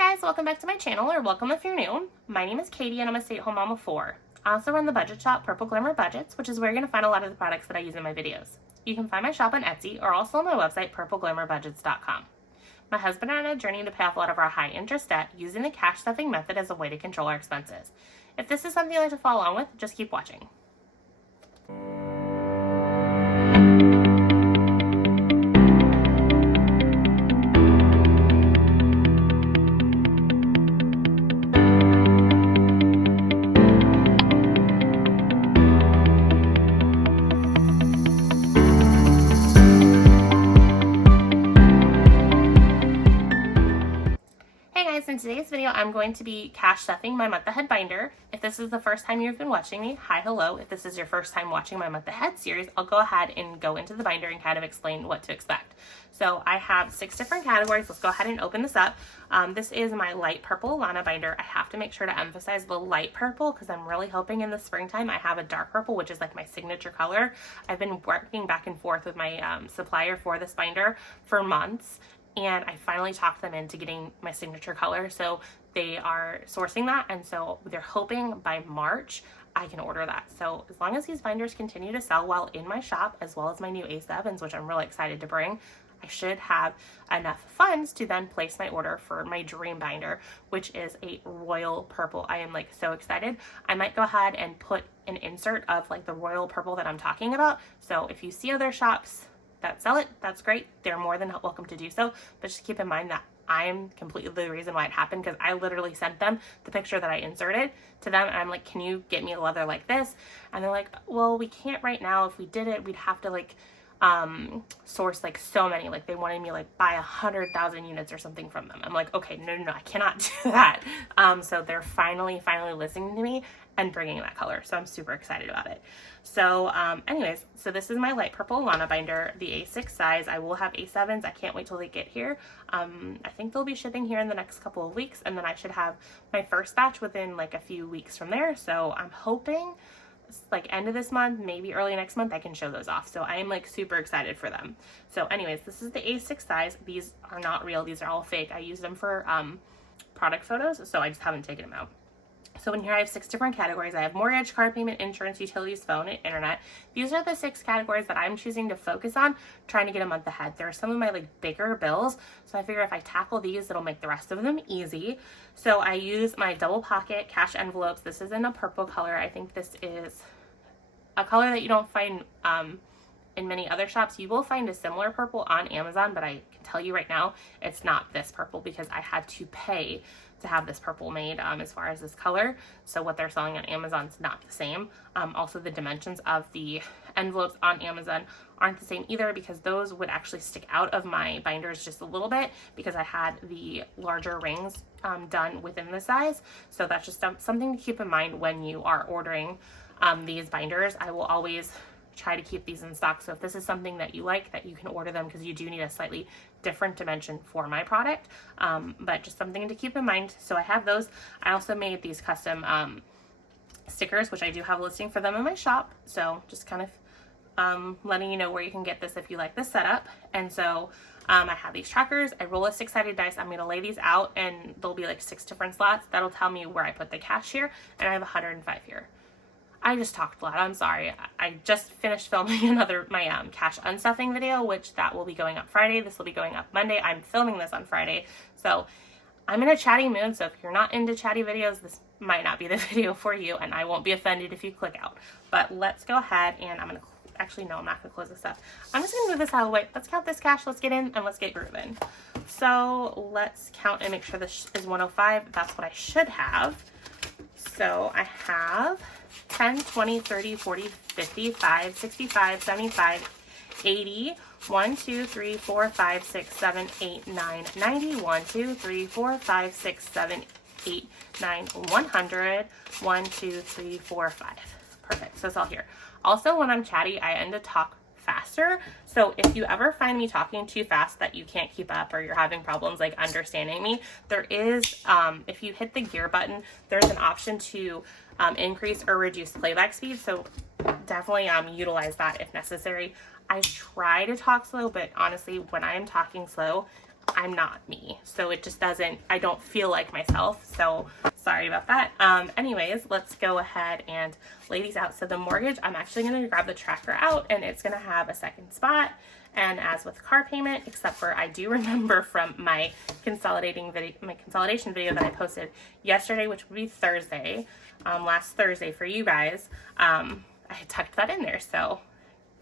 guys, welcome back to my channel, or welcome if you're new. My name is Katie and I'm a stay-at-home mom of 4. I also run the budget shop Purple Glimmer Budgets, which is where you're going to find a lot of the products that I use in my videos. You can find my shop on Etsy or also on my website PurpleGlimmerBudgets.com. My husband and I are on a journey to pay off a lot of our high interest debt using the cash stuffing method as a way to control our expenses. If this is something you'd like to follow along with, just keep watching. In today's video, I'm going to be cash stuffing my month ahead binder. If this is the first time you've been watching me, hi, hello. If this is your first time watching my month ahead series, I'll go ahead and go into the binder and kind of explain what to expect. So I have 6 different categories. Let's go ahead and open this up. This is my light purple Lana binder. I have to make sure to emphasize the light purple because I'm really hoping in the springtime I have a dark purple, which is like my signature color. I've been working back and forth with my supplier for this binder for months, and I finally talked them into getting my signature color, so they are sourcing that, and so they're hoping by March I can order that. So as long as these binders continue to sell well in my shop, as well as my new A7s, which I'm really excited to bring, I should have enough funds to then place my order for my dream binder, which is a royal purple. I am like so excited. I might go ahead and put an insert of like the royal purple that I'm talking about. So if you see other shops that sell it, that's great. They're more than welcome to do so, but just keep in mind that I'm completely the reason why it happened, because I literally sent them the picture that I inserted to them, and I'm like, can you get me a leather like this? And they're like, well, we can't right now. If we did it, we'd have to like source like so many, like they wanted me like buy 100,000 units or something from them. I'm like, okay, no, I cannot do that. So they're finally listening to me and bringing that color, so I'm super excited about it. So anyways, so this is my light purple Lana binder, the A6 size. I will have A7s. I can't wait till they get here. I think they'll be shipping here in the next couple of weeks, and then I should have my first batch within like a few weeks from there. So I'm hoping like end of this month, maybe early next month, I can show those off. So I am like super excited for them. So anyways, this is the A6 size. These are not real. These are all fake. I use them for product photos, so I just haven't taken them out. So in here I have 6 different categories. I have mortgage, car payment, insurance, utilities, phone, and internet. These are the 6 categories that I'm choosing to focus on, trying to get a month ahead. There are some of my like bigger bills, so I figure if I tackle these, it'll make the rest of them easy. So I use my double pocket cash envelopes. This is in a purple color. I think this is a color that you don't find in many other shops. You will find a similar purple on Amazon, but I can tell you right now, it's not this purple because I had to pay to have this purple made as far as this color. So what they're selling on Amazon is not the same. Also the dimensions of the envelopes on Amazon aren't the same either, because those would actually stick out of my binders just a little bit because I had the larger rings done within the size. So that's just something to keep in mind when you are ordering these binders. I will always try to keep these in stock. So if this is something that you like, that you can order them, because you do need a slightly different dimension for my product, but just something to keep in mind. So I have those. I also made these custom stickers, which I do have a listing for them in my shop. So just kind of letting you know where you can get this if you like this setup. And so I have these trackers. I roll a 6-sided dice. I'm going to lay these out, and there'll be like 6 different slots. That'll tell me where I put the cash here, and I have 105 here. I just talked a lot. I'm sorry. I just finished filming my cash unstuffing video, which that will be going up Friday. This will be going up Monday. I'm filming this on Friday. So I'm in a chatty mood. So if you're not into chatty videos, this might not be the video for you, and I won't be offended if you click out. But let's go ahead, and I'm going to, actually, no, I'm not going to close this up. I'm just going to move this out of the way. Let's count this cash. Let's get in and let's get grooving. So let's count and make sure this is 105. That's what I should have. So I have 10, 20, 30, 40, 55, 65, 75, 80, 1, 2, 3, 4, 5, 6, 7, 8, 9, 90, 1, 2, 3, 4, 5, 6, 7, 8, 9, 100, 1, 2, 3, 4, 5. Perfect. So it's all here. Also, when I'm chatty, I end to talk faster. So if you ever find me talking too fast that you can't keep up, or you're having problems like understanding me, there is, if you hit the gear button, there's an option to increase or reduce playback speed. So definitely utilize that if necessary. I try to talk slow, but honestly, when I am talking slow, I'm not me. So it just doesn't, I don't feel like myself. So sorry about that. Anyways, let's go ahead and lay these out. So the mortgage, I'm actually going to grab the tracker out, and it's going to have a second spot. And as with car payment, except for I do remember from my consolidation video that I posted yesterday, which would be Thursday, last Thursday for you guys, I had tucked that in there. So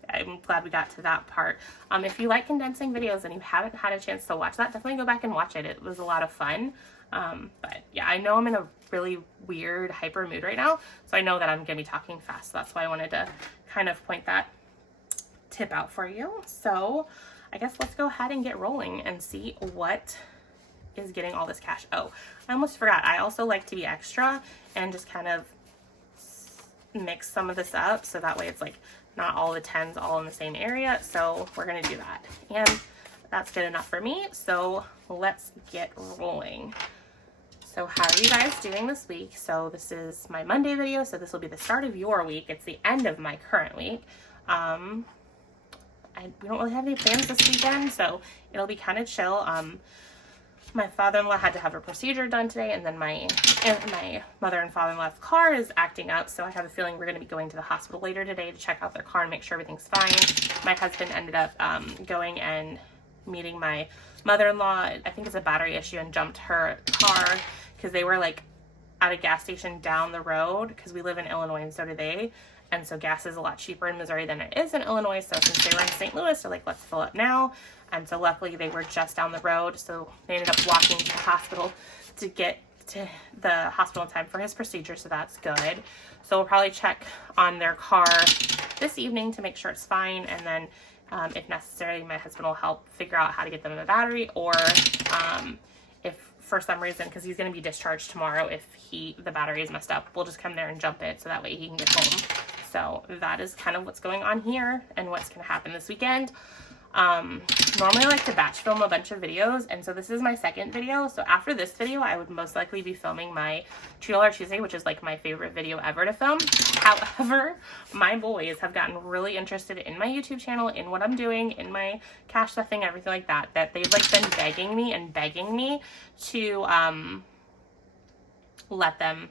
I'm glad we got to that part. If you like condensing videos and you haven't had a chance to watch that, definitely go back and watch it. It was a lot of fun. But yeah, I know I'm in a really weird hyper mood right now, so I know that I'm gonna be talking fast. So that's why I wanted to kind of point that tip out for you. So I guess let's go ahead and get rolling and see what is getting all this cash. Oh, I almost forgot. I also like to be extra and just kind of mix some of this up so that way it's like not all the 10s all in the same area. So we're gonna do that, and that's good enough for me. So let's get rolling. So how are you guys doing this week? So this is my Monday video, so this will be the start of your week. It's the end of my current week. We don't really have any plans this weekend, so it'll be kind of chill. My father-in-law had to have a procedure done today, and then my mother and father-in-law's car is acting up, so I have a feeling we're going to be going to the hospital later today to check out their car and make sure everything's fine. My husband ended up going and meeting my mother-in-law. I think it's a battery issue, and jumped her car because they were like at a gas station down the road, because we live in Illinois and so do they. And so gas is a lot cheaper in Missouri than it is in Illinois. So since they were in St. Louis, they're like, let's fill up now. And so luckily they were just down the road. So they ended up walking to the hospital to get to the hospital in time for his procedure. So that's good. So we'll probably check on their car this evening to make sure it's fine. And then if necessary, my husband will help figure out how to get them a battery, or if for some reason, because he's going to be discharged tomorrow, if the battery is messed up, we'll just come there and jump it so that way he can get home. So that is kind of what's going on here and what's going to happen this weekend. Normally I like to batch film a bunch of videos, and so this is my second video. So after this video, I would most likely be filming my $2 Tuesday, which is like my favorite video ever to film. However, my boys have gotten really interested in my YouTube channel, in what I'm doing, in my cash stuffing, everything like that, that they've like been begging me to let them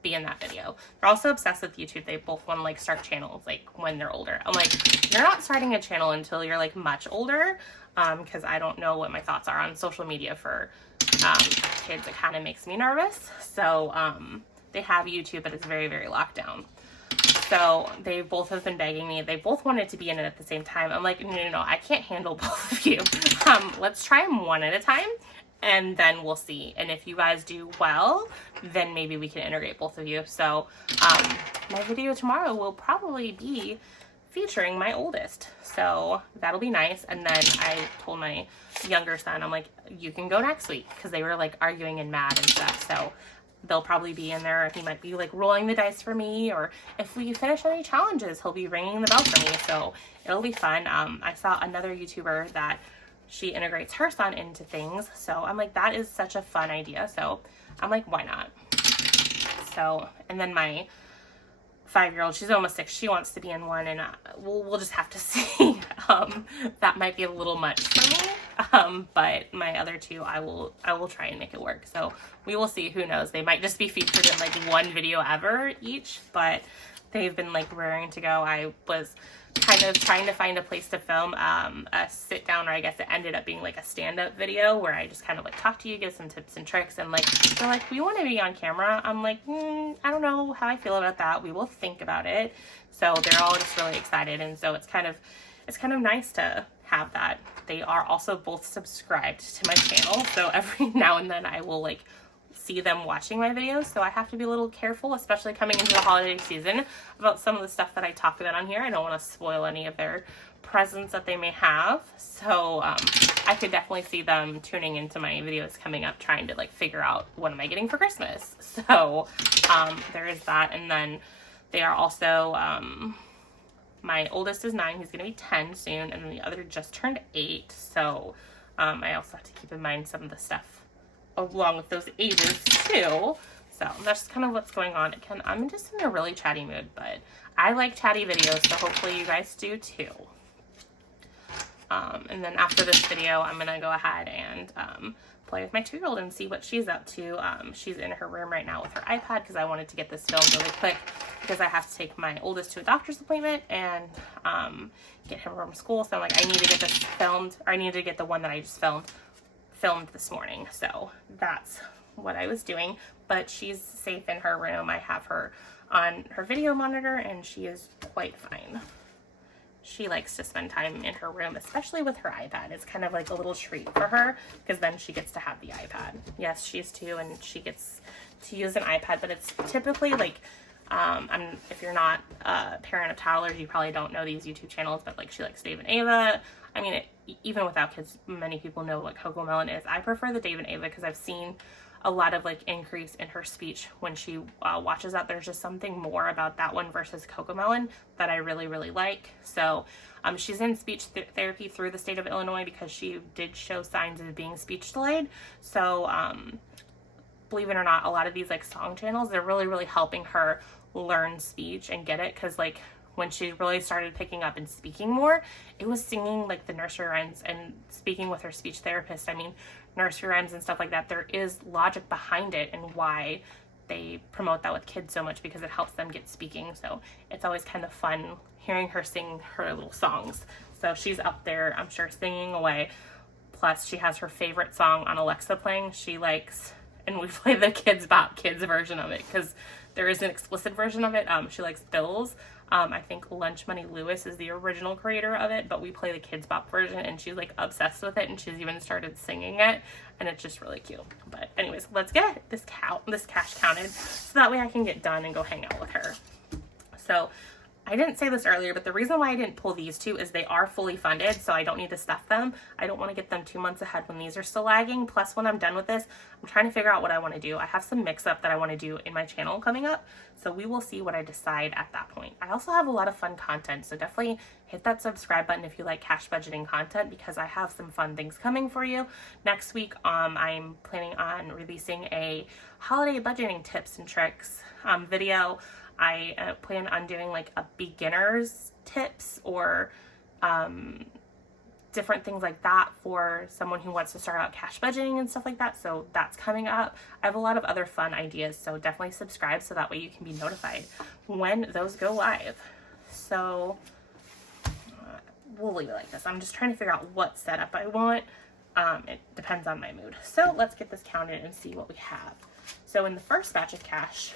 be in that video. They're also obsessed with YouTube. They both want to like start channels like when they're older. I'm like, you're not starting a channel until you're like much older, because I don't know what my thoughts are on social media for kids. It kind of makes me nervous. So they have YouTube, but it's very, very locked down. So they both have been begging me. They both wanted to be in it at the same time. I'm like, no, I can't handle both of you. Let's try them one at a time, and then we'll see. And if you guys do well, then maybe we can integrate both of you. So my video tomorrow will probably be featuring my oldest. So that'll be nice. And then I told my younger son, I'm like, you can go next week, because they were like arguing and mad and stuff. So they'll probably be in there. He might be like rolling the dice for me, or if we finish any challenges, he'll be ringing the bell for me. So it'll be fun. I saw another YouTuber that she integrates her son into things. So I'm like, that is such a fun idea. So I'm like, why not? So, and then my 5-year-old, she's almost 6. She wants to be in one, and we'll just have to see. That might be a little much for me. But my other two, I will try and make it work. So we will see. Who knows? They might just be featured in like one video ever each, but they've been like raring to go. I was kind of trying to find a place to film a sit down, or I guess it ended up being like a stand-up video where I just kind of like talk to you, give some tips and tricks, and like they're like, we want to be on camera. I'm like, I don't know how I feel about that. We will think about it. So they're all just really excited, and so it's kind of nice to have that. They are also both subscribed to my channel, so every now and then I will like see them watching my videos, so I have to be a little careful, especially coming into the holiday season, about some of the stuff that I talk about on here. I don't want to spoil any of their presents that they may have, so I could definitely see them tuning into my videos coming up, trying to like figure out what am I getting for Christmas. So there is that. And then they are also my oldest is 9, he's gonna be 10 soon, and then the other just turned 8. So I also have to keep in mind some of the stuff along with those ages too. So that's kind of what's going on. I'm just in a really chatty mood, but I like chatty videos, so hopefully you guys do too. And then after this video, I'm gonna go ahead and play with my 2-year-old and see what she's up to. She's in her room right now with her iPad because I wanted to get this filmed really quick because I have to take my oldest to a doctor's appointment and get him from school. So I'm like, I need to get this filmed, or I need to get the one that I just filmed this morning. So that's what I was doing, but she's safe in her room. I have her on her video monitor and she is quite fine. She likes to spend time in her room, especially with her iPad. It's kind of like a little treat for her because then she gets to have the iPad. Yes, she's 2 and she gets to use an iPad, but it's typically like, if you're not a parent of toddlers, you probably don't know these YouTube channels, but like she likes Dave and Ava. I mean, even without kids, many people know what CoComelon is. I prefer the Dave and Ava because I've seen a lot of like increase in her speech when she watches that. There's just something more about that one versus CoComelon that I really, really like. So she's in speech therapy through the state of Illinois because she did show signs of being speech delayed. So believe it or not, a lot of these like song channels, they're really, really helping her learn speech and get it, because like when she really started picking up and speaking more, it was singing like the nursery rhymes and speaking with her speech therapist. I mean, nursery rhymes and stuff like that, there is logic behind it and why they promote that with kids so much, because it helps them get speaking. So it's always kind of fun hearing her sing her little songs. So she's up there, I'm sure, singing away. Plus she has her favorite song on Alexa playing. She likes, and we play the Kids Bop Kids version of it because there is an explicit version of it. She likes Bills. I think Lunch Money Lewis is the original creator of it, but we play the Kids Bop version and she's like obsessed with it and she's even started singing it and it's just really cute. But anyways, let's get this cash counted so that way I can get done and go hang out with her. So I didn't say this earlier, but the reason why I didn't pull these 2 is they are fully funded, so I don't need to stuff them. I don't want to get them 2 months ahead when these are still lagging. Plus, when I'm done with this, I'm trying to figure out what I want to do. I have some mix-up that I want to do in my channel coming up, so we will see what I decide at that point. I also have a lot of fun content, so definitely hit that subscribe button if you like cash budgeting content, because I have some fun things coming for you. Next week, I'm planning on releasing a holiday budgeting tips and tricks video. I plan on doing like a beginner's tips or different things like that for someone who wants to start out cash budgeting and stuff like that. So that's coming up. I have a lot of other fun ideas, so definitely subscribe so that way you can be notified when those go live. So we'll leave it like this. I'm just trying to figure out what setup I want. It depends on my mood. So let's get this counted and see what we have. So in the first batch of cash,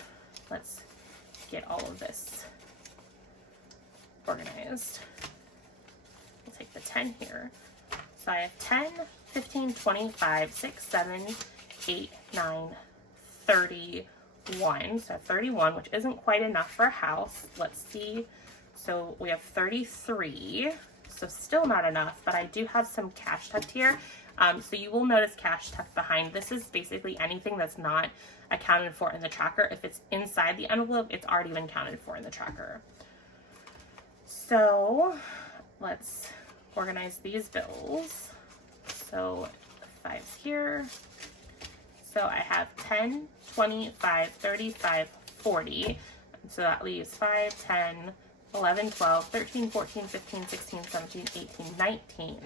let's get all of this organized. We'll take the 10 here. So I have 10, 15, 25, 6, 7, 8, 9, 31. So I have 31, which isn't quite enough for a house. Let's see. So we have 33. So still not enough, but I do have some cash tucked here. So you will notice cash tucked behind. This is basically anything that's not accounted for in the tracker. If it's inside the envelope, it's already been counted for in the tracker. So let's organize these bills. So the 5's here. So I have 10, 25, 35, 40. So that leaves 5, 10, 11, 12, 13, 14, 15, 16, 17, 18, 19.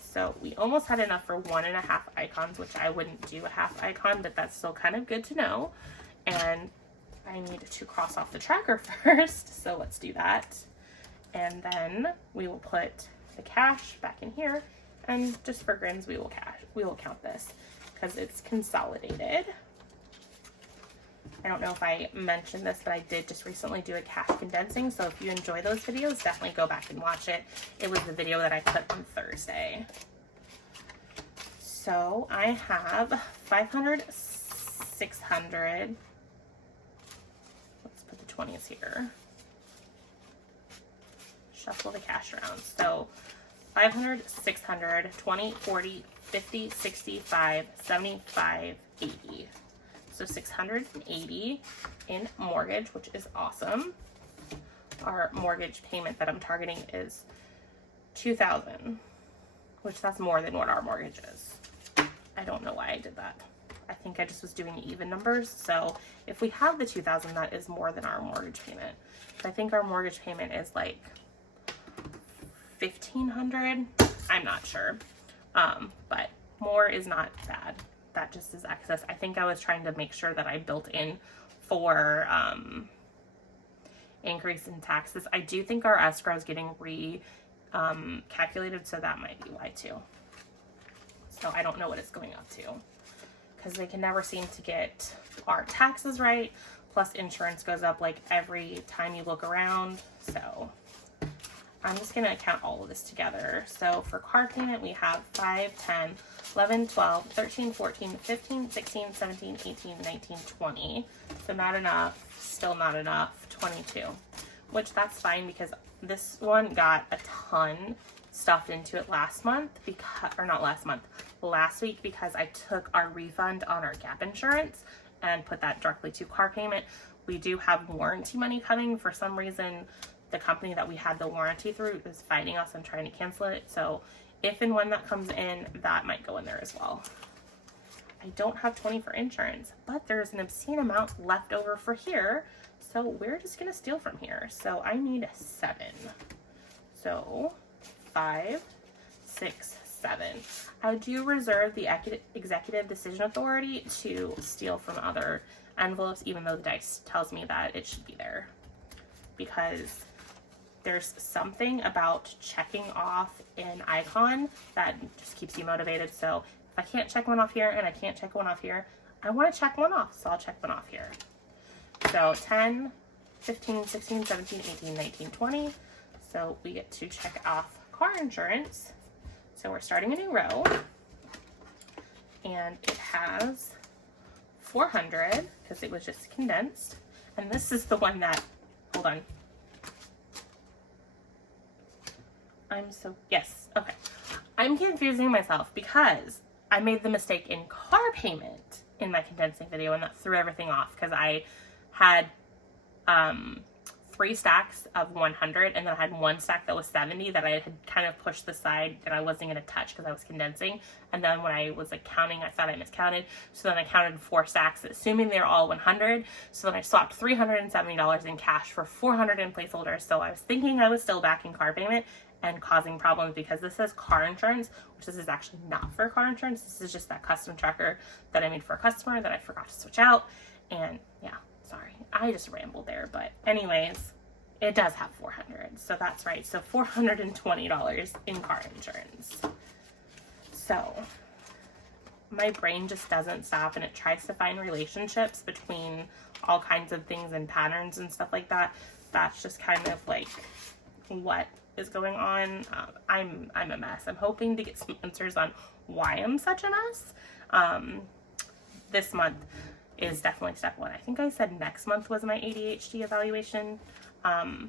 So we almost had enough for 1.5 icons, which I wouldn't do a half icon, but that's still kind of good to know. And I need to cross off the tracker first, so let's do that. And then we will put the cash back in here, and just for grins, we will count this because it's consolidated. I don't know if I mentioned this, but I did just recently do a cash condensing. So if you enjoy those videos, definitely go back and watch it. It was the video that I put on Thursday. So I have 500, 600. Let's put the 20s here. Shuffle the cash around. So 500, 600, 20, 40, 50, 65, 75, 80. So 680 in mortgage, which is awesome. Our mortgage payment that I'm targeting is $2,000, which that's more than what our mortgage is. I don't know why I did that. I think I just was doing even numbers. So if we have the $2,000, that is more than our mortgage payment. So I think our mortgage payment is like $1,500. I'm not sure. But more is not bad. That just is excess. I think I was trying to make sure that I built in for increase in taxes. I do think our escrow is getting calculated, so that might be why too. So I don't know what it's going up to, because they can never seem to get our taxes right. Plus insurance goes up like every time you look around. So I'm just going to count all of this together. So for car payment, we have 5, 10, 11, 12, 13, 14, 15, 16, 17, 18, 19, 20. So not enough, still not enough, 22, which that's fine because this one got a ton stuffed into it last month last week, because I took our refund on our gap insurance and put that directly to car payment. We do have warranty money coming. For some reason, the company that we had the warranty through is fighting us and trying to cancel it. So if and when that comes in, that might go in there as well. I don't have 20 for insurance, but there's an obscene amount left over for here. So we're just gonna steal from here. So I need 7. So 5, 6, 7. I do reserve the executive decision authority to steal from other envelopes, even though the dice tells me that it should be there, because there's something about checking off an icon that just keeps you motivated. So if I can't check one off here and I can't check one off here, I want to check one off, so I'll check one off here. So 10, 15, 16, 17, 18, 19, 20. So we get to check off car insurance. So we're starting a new row, and it has 400 because it was just condensed. And this is the one that, hold on. Yes, okay. I'm confusing myself because I made the mistake in car payment in my condensing video, and that threw everything off because I had 3 stacks of 100, and then I had 1 stack that was 70 that I had kind of pushed aside that I wasn't going to touch because I was condensing. And then when I was like counting, I thought I miscounted. So then I counted 4 stacks, assuming they're all 100. So then I swapped $370 in cash for 400 in placeholders. So I was thinking I was still back in car payment and causing problems because this says car insurance, which this is actually not for car insurance. This is just that custom tracker that I made for a customer that I forgot to switch out. And yeah, sorry, I just rambled there. But anyways, it does have 400, so that's right. So $420 in car insurance. So my brain just doesn't stop, and it tries to find relationships between all kinds of things and patterns and stuff like that. That's just kind of like what is going on. I'm a mess. I'm hoping to get some answers on why I'm such a mess. This month is definitely step 1. I think I said next month was my ADHD evaluation. But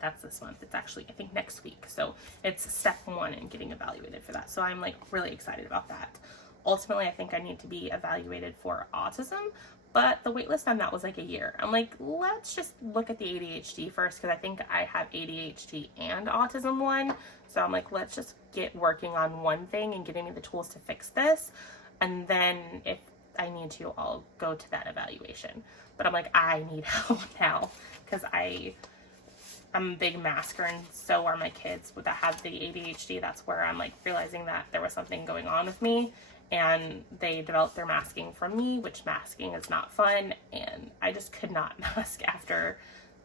that's this month. It's actually, I think, next week. So it's step 1 in getting evaluated for that. So I'm like really excited about that. Ultimately, I think I need to be evaluated for autism, but the wait list on that was like a year. I'm like, let's just look at the ADHD first, because I think I have ADHD and autism one. So I'm like, let's just get working on one thing and getting me the tools to fix this. And then if I need to, I'll go to that evaluation. But I'm like, I need help now, because I'm a big masker, and so are my kids that have the ADHD. That's where I'm like realizing that there was something going on with me, and they developed their masking from me, which masking is not fun, and I just could not mask after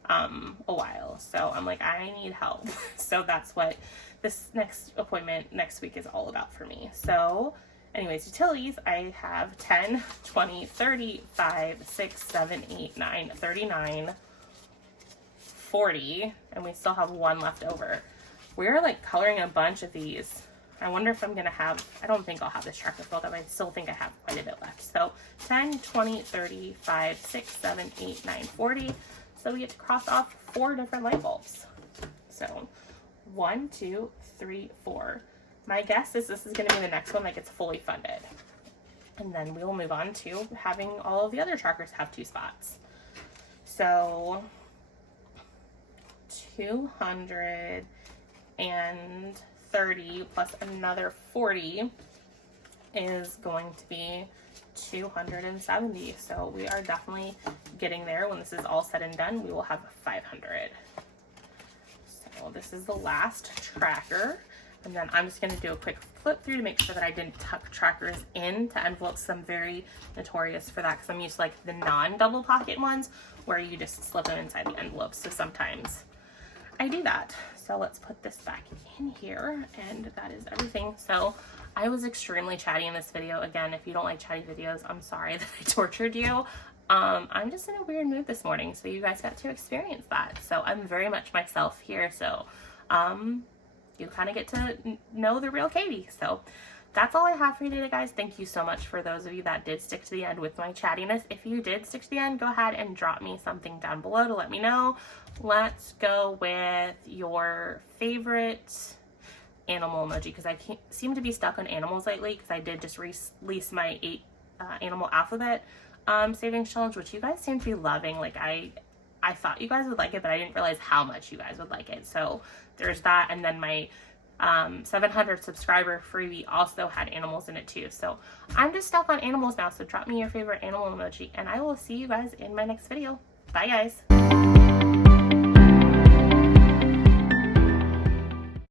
a while. So I'm like, I need help. So that's what this next appointment next week is all about for me. So anyways, utilities, I have 10, 20, 30, 5, 6, 7, 8, 9, 39, 40, and we still have 1 left over. We're like coloring a bunch of these. I wonder if I'm gonna have, I don't think I'll have this tracker filled up. I still think I have quite a bit left. So 10, 20, 30, 5, 6, 7, 8, 9, 40. So we get to cross off 4 different light bulbs. So 1, 2, 3, 4. My guess is this is gonna be the next one that gets fully funded. And then we will move on to having all of the other trackers have 2 spots. So 230 plus another 40 is going to be 270. So we are definitely getting there. When this is all said and done, we will have 500. So Well, this is the last tracker. And then I'm just going to do a quick flip through to make sure that I didn't tuck trackers into envelopes. I'm very notorious for that because I'm used to like the non-double pocket ones where you just slip them inside the envelopes. So sometimes I do that. So let's put this back in here, and that is everything. So I was extremely chatty in this video. Again, if you don't like chatty videos, I'm sorry that I tortured you. I'm just in a weird mood this morning, so you guys got to experience that. So I'm very much myself here. So you kind of get to know the real Katie. So that's all I have for you today, guys. Thank you so much for those of you that did stick to the end with my chattiness. If you did stick to the end, go ahead and drop me something down below to let me know. Let's go with your favorite animal emoji, because I seem to be stuck on animals lately, because I did just release my 8 animal alphabet savings challenge, which you guys seem to be loving. Like I thought you guys would like it, but I didn't realize how much you guys would like it. So there's that. And then my 700 subscriber freebie also had animals in it too. So I'm just stuck on animals now. So drop me your favorite animal emoji, and I will see you guys in my next video. Bye, guys.